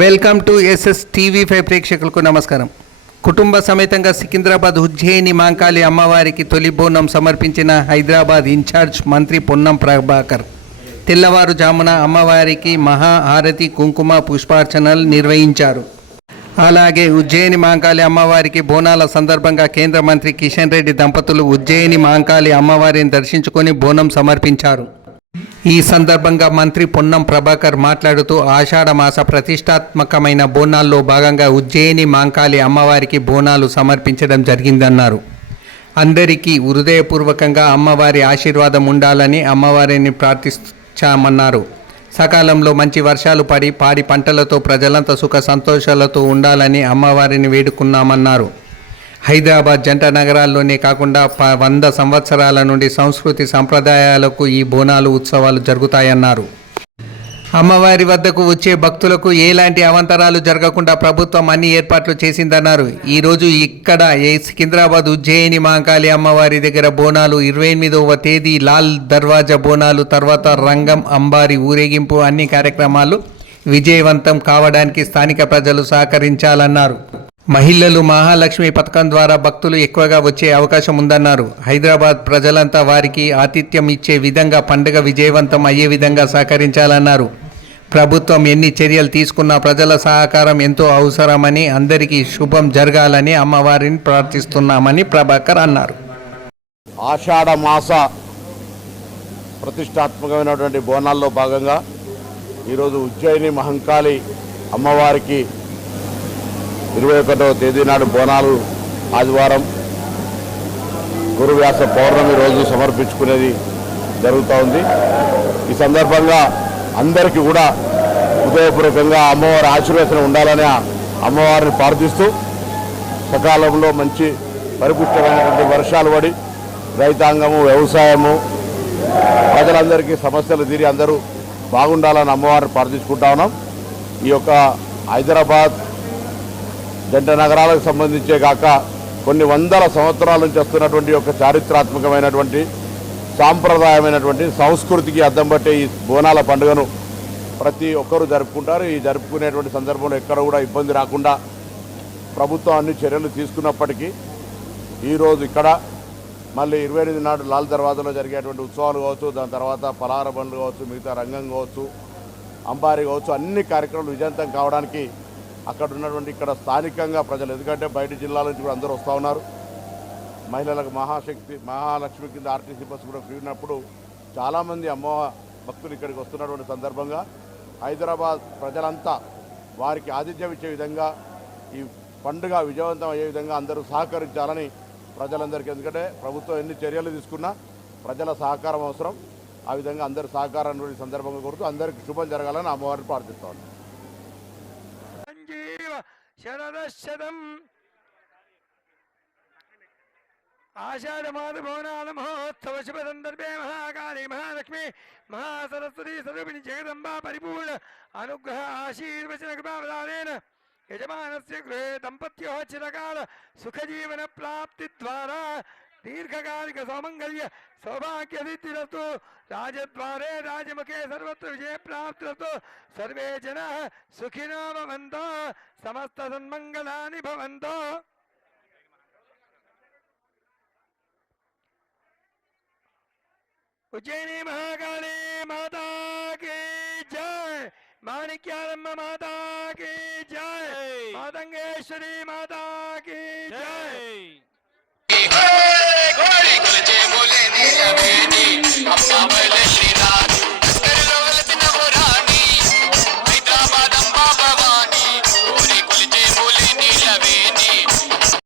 Welcome to SS TV 5 ప్రేక్షకులకు నమస్కారం. కుటుంబ సమేతంగా సికింద్రాబాద్ ఉజ్జయిని మాంకాళి అమ్మవారికి తొలి బోనం సమర్పించిన హైదరాబాద్ ఇన్ఛార్జ్ మంత్రి పొన్నం ప్రభాకర్. తెల్లవారుజామున అమ్మవారికి మహా హారతి, కుంకుమ, పుష్పార్చనలు నిర్వహించారు. అలాగే ఉజ్జయిని మాంకాళి అమ్మవారికి బోనాల సందర్భంగా కేంద్ర మంత్రి కిషన్ రెడ్డి దంపతులు ఉజ్జయిని మాంకాళి అమ్మవారిని దర్శించుకొని బోనం సమర్పించారు. ఈ సందర్భంగా మంత్రి పొన్నం ప్రభాకర్ మాట్లాడుతూ ఆషాఢ మాస ప్రతిష్టాత్మకమైన బోనాల్లో భాగంగా ఉజ్జయిని మాంకాళి అమ్మవారికి బోనాలు సమర్పించడం జరిగిందన్నారు. అందరికీ హృదయపూర్వకంగా అమ్మవారి ఆశీర్వాదం ఉండాలని అమ్మవారిని ప్రార్థించామన్నారు. సకాలంలో మంచి వర్షాలు పడి పాడి పంటలతో ప్రజలంతా సుఖ సంతోషాలతో ఉండాలని అమ్మవారిని వేడుకున్నామన్నారు. హైదరాబాద్ జంట నగరాల్లోనే కాకుండా 100 సంవత్సరాల నుండి సంస్కృతి సంప్రదాయాలకు ఈ బోనాలు ఉత్సవాలు జరుగుతాయన్నారు. అమ్మవారి వద్దకు వచ్చే భక్తులకు ఎలాంటి అవాంతరాలు జరగకుండా ప్రభుత్వం అన్ని ఏర్పాట్లు చేసిందన్నారు. ఈరోజు ఇక్కడ సికింద్రాబాద్ ఉజ్జయిని మాంకాళి అమ్మవారి దగ్గర బోనాలు 28వ తేదీ లాల్ దర్వాజా బోనాలు, తర్వాత రంగం, అంబారి ఊరేగింపు, అన్ని కార్యక్రమాలు విజయవంతం కావడానికి స్థానిక ప్రజలు సహకరించాలన్నారు. మహిళలు మహాలక్ష్మి పథకం ద్వారా భక్తులు ఎక్కువగా వచ్చే అవకాశం ఉందన్నారు. హైదరాబాద్ ప్రజలంతా వారికి ఆతిథ్యం ఇచ్చే విధంగా పండుగ విజయవంతం అయ్యే విధంగా సహకరించాలన్నారు. ప్రభుత్వం ఎన్ని చర్యలు తీసుకున్నా ప్రజల సహకారం ఎంతో అవసరమని, అందరికీ శుభం జరగాలని అమ్మవారిని ప్రార్థిస్తున్నామని ప్రభాకర్ అన్నారు. ఆషాఢ మాస ప్రతిష్టాత్మకమైనటువంటి బోనాల్లో భాగంగా ఈరోజు ఉజ్జయిని మహంకాళి అమ్మవారికి 21వ తేదీ నాడు బోనాలు ఆదివారం గురువ్యాస పౌర్ణమి రోజు సమర్పించుకునేది జరుగుతూ ఉంది. ఈ సందర్భంగా అందరికీ కూడా హృదయపూర్వకంగా అమ్మవారి ఆశీర్వచనం ఉండాలని అమ్మవారిని ప్రార్థిస్తూ సకాలంలో మంచి పరిపుష్టమైనటువంటి వర్షాలు పడి రైతాంగము, వ్యవసాయము, ప్రజలందరికీ సమస్యలు తీరి అందరూ బాగుండాలని అమ్మవారిని ప్రార్థించుకుంటా ఉన్నాం. ఈ యొక్క హైదరాబాద్ జంట నగరాలకు సంబంధించే కాక కొన్ని వందల సంవత్సరాల నుంచి వస్తున్నటువంటి ఒక చారిత్రాత్మకమైనటువంటి సాంప్రదాయమైనటువంటి సంస్కృతికి అద్దం పట్టే ఈ బోనాల పండుగను ప్రతి ఒక్కరూ జరుపుకుంటారు. ఈ జరుపుకునేటువంటి సందర్భంలో ఎక్కడ కూడా ఇబ్బంది రాకుండా ప్రభుత్వం అన్ని చర్యలు తీసుకున్నప్పటికీ ఈరోజు ఇక్కడ మళ్ళీ 28 నాడు లాల్ దర్వాజాలో జరిగేటువంటి ఉత్సవాలు కావచ్చు, దాని తర్వాత పలహార బండ్లు కావచ్చు, మిగతా రంగం కావచ్చు, అంబారి కావచ్చు, అన్ని కార్యక్రమాలు విజయవంతం కావడానికి అక్కడ ఉన్నటువంటి ఇక్కడ స్థానికంగా ప్రజలు, ఎందుకంటే బయట జిల్లాల నుంచి కూడా అందరూ వస్తూ ఉన్నారు. మహిళలకు మహాలక్ష్మి కింద ఆర్టీసీ బస్సు కూడా ఫ్రీ ఉన్నప్పుడు చాలామంది భక్తులు ఇక్కడికి వస్తున్నటువంటి సందర్భంగా హైదరాబాద్ ప్రజలంతా వారికి ఆతిథ్యం ఇచ్చే విధంగా ఈ పండుగ విజయవంతం అయ్యే విధంగా అందరూ సహకరించాలని ప్రజలందరికీ, ఎందుకంటే ప్రభుత్వం ఎన్ని చర్యలు తీసుకున్నా ప్రజల సహకారం అవసరం. ఆ విధంగా అందరి సహకారాన్ని సందర్భంగా కోరుతూ అందరికీ శుభం జరగాలని అమ్మవారిని ప్రార్థిస్తా ఉన్నాం. శరదశతం ఆషాఢ మాస బోనాల మహోత్సవ శుభ సందర్భే మహాకాళి, మహాలక్ష్మి, మహాసరస్వతి స్వరూపిణి జగదంబా పరిపూర్ణ అనుగ్రహ ఆశీర్వచన కృపావదానేన యజమానస్య గృహే దంపత్యో చిరకాల సుఖజీవన ప్రాప్తి ద్వారా దీర్ఘకాలిక సౌమంగళ్య సౌభాగ్యసిద్ధిరస్తు, రాజద్వారే రాజముఖే సర్వత్ర విజయ ప్రాప్తిరస్తు, సర్వే జనాః సుఖినో భవంతు, సమస్త సన్మంగళాని భవంతు. ఉజ్జయిని మహాకాళి మాతా కీ జై, మాణిక్యాలమ్మ మాతా కీ జై, మాతంగేశ్వరి మాతా కీ జై.